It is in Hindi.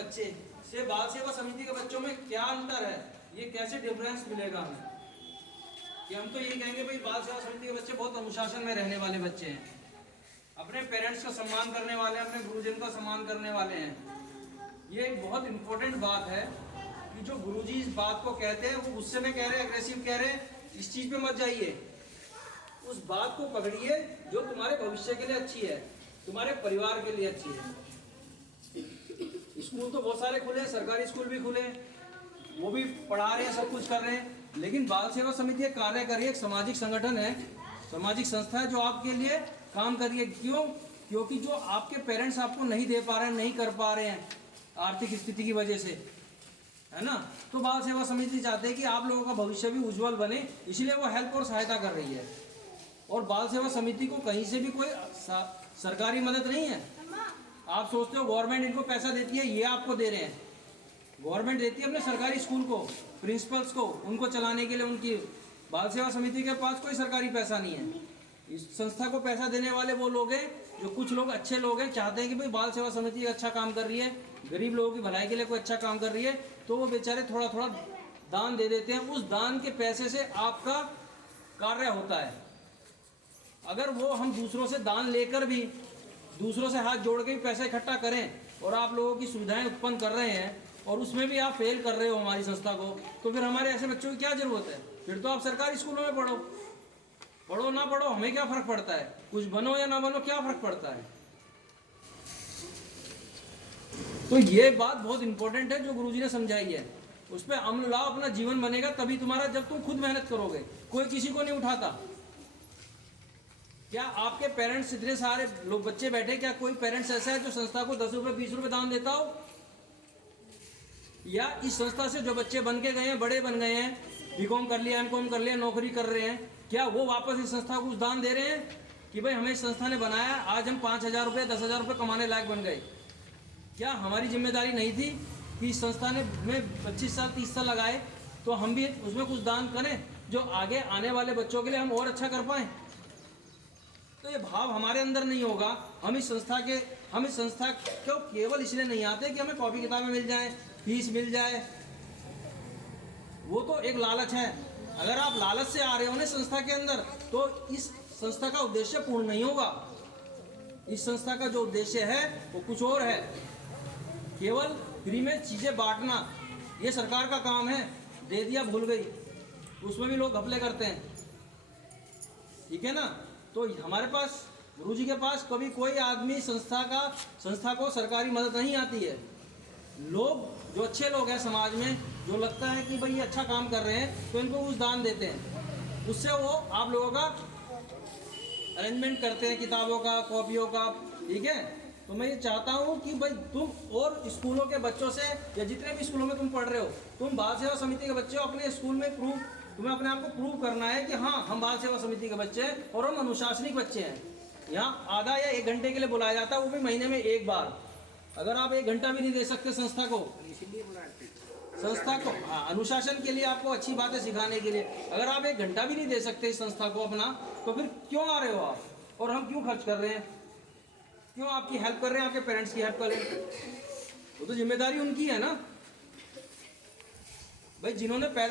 बच्चे से बाल सेवा समिति के बच्चों में क्या अंतर है, ये कैसे डिफरेंस मिलेगा हमें? कि हम तो ये कहेंगे भाई बाल सेवा समिति के बच्चे बहुत अनुशासन में रहने वाले बच्चे हैं, अपने पेरेंट्स का सम्मान करने वाले हैं, अपने गुरुजन का सम्मान करने वाले हैं। ये एक बहुत इंपॉर्टेंट बात है कि जो गुरुजी इस बात को कहते हैं वो गुस्से में कह रहे हैं, अग्रेसिव कह रहे हैं, इस चीज पे मत जाइए। उस बात को पकड़िए जो तुम्हारे भविष्य के लिए अच्छी है, तुम्हारे परिवार के लिए अच्छी है। स्कूल तो बहुत सारे खुले, सरकारी स्कूल भी खुले, वो भी पढ़ा रहे हैं, सब कुछ कर रहे हैं, लेकिन बाल सेवा समिति एक कार्य करिए, एक सामाजिक संगठन है, सामाजिक संस्था है जो आपके लिए काम करिए। क्यों? क्योंकि जो आपके पेरेंट्स आपको नहीं दे पा रहे हैं, नहीं कर पा रहे हैं आर्थिक स्थिति की वजह से, है ना, तो बाल सेवा समिति चाहते हैं कि आप लोगों का भविष्य भी उज्जवल बने, इसलिए वो हेल्प और सहायता कर रही है। और बाल सेवा समिति को कहीं से भी कोई सरकारी मदद नहीं है। आप सोचते हो गवर्नमेंट इनको पैसा देती है, ये आपको दे रहे हैं। गवर्नमेंट देती है अपने सरकारी स्कूल को, प्रिंसिपल्स को, उनको चलाने के लिए। उनकी बाल सेवा समिति के पास कोई सरकारी पैसा नहीं है। इस संस्था को पैसा देने वाले वो लोग हैं जो कुछ लोग अच्छे लोग हैं, चाहते हैं कि भाई बाल सेवा समिति अच्छा काम कर रही है, गरीब लोगों की भलाई के लिए कोई अच्छा काम कर रही है, तो वो बेचारे थोड़ा थोड़ा दान दे देते हैं। उस दान के पैसे से आपका कार्य होता है। अगर वो हम दूसरों से दान लेकर भी, दूसरों से हाथ जोड़ के भी पैसा इकट्ठा करें और आप लोगों की सुविधाएं उत्पन्न कर रहे हैं और उसमें भी आप फेल कर रहे हो हमारी संस्था को, तो फिर हमारे ऐसे बच्चों की क्या जरूरत है? फिर तो आप सरकारी स्कूलों में पढ़ो, पढ़ो ना पढ़ो हमें क्या फर्क पड़ता है, कुछ बनो या ना बनो क्या फर्क पड़ता है। तो ये बात बहुत इंपॉर्टेंट है जो गुरुजी ने समझाई है, उस पर अमल लाओ, अपना जीवन बनेगा तभी तुम्हारा, जब तुम खुद मेहनत करोगे। कोई किसी को नहीं उठाता। क्या आपके पेरेंट्स, इतने सारे लोग बच्चे बैठे, क्या कोई पेरेंट्स ऐसा है जो संस्था को 10 रुपए 20 रुपए दान देता हो? या इस संस्था से जो बच्चे बन के गए हैं, बड़े बन गए हैं, बीकॉम कर लिया, एमकॉम कर लिया, नौकरी कर रहे हैं, क्या वो वापस इस संस्था को उस दान दे रहे हैं कि भाई हमें इस संस्था ने बनाया, आज हम 5,000 रुपये 10,000 रुपये कमाने लायक बन गए? क्या हमारी जिम्मेदारी नहीं थी कि इस संस्था ने में 25 साल 30 साल लगाए तो हम भी उसमें कुछ दान करें जो आगे आने वाले बच्चों के लिए हम और अच्छा कर पाएँ? तो ये भाव हमारे अंदर नहीं होगा। हम इस संस्था क्यों केवल इसलिए नहीं आते कि हमें कॉपी किताबें मिल जाएं, फीस मिल जाए, वो तो एक लालच है। अगर आप लालच से आ रहे हो ना संस्था के अंदर, तो इस संस्था का उद्देश्य पूर्ण नहीं होगा। इस संस्था का जो उद्देश्य है वो कुछ और है। केवल फ्री में चीजें बांटना ये सरकार का काम है, दे दिया भूल गई, उसमें भी लोग घपले करते हैं, ठीक है ना। तो हमारे पास, गुरुजी के पास कभी कोई आदमी संस्था को सरकारी मदद नहीं आती है। लोग जो अच्छे लोग हैं समाज में, जो लगता है कि भाई ये अच्छा काम कर रहे हैं, तो इनको उस दान देते हैं, उससे वो आप लोगों का अरेंजमेंट करते हैं, किताबों का, कॉपियों का, ठीक है। तो मैं ये चाहता हूँ कि भाई तुम और स्कूलों के बच्चों से, या जितने भी स्कूलों में तुम पढ़ रहे हो, तुम बाल सेवा समिति के बच्चे हो, अपने स्कूल में तुम्हें अपने आप को प्रूव करना है कि हाँ हम बाल सेवा समिति के बच्चे हैं और हम अनुशासनिक बच्चे हैं। यहाँ आधा या 1 घंटे के लिए बुलाया जाता है, वो भी महीने में 1 बार। अगर आप 1 घंटा भी नहीं दे सकते संस्था को अनुशासन के लिए, आपको अच्छी बातें सिखाने के लिए, अगर आप 1 घंटा भी नहीं दे सकते इस संस्था को अपना, तो फिर क्यों आ रहे हो आप? और हम क्यों खर्च कर रहे हैं? क्यों आपकी हेल्प कर रहे हैं? आपके पेरेंट्स की हेल्प कर रहे हैं? वो तो जिम्मेदारी उनकी है ना भाई, जिन्होंने पैदा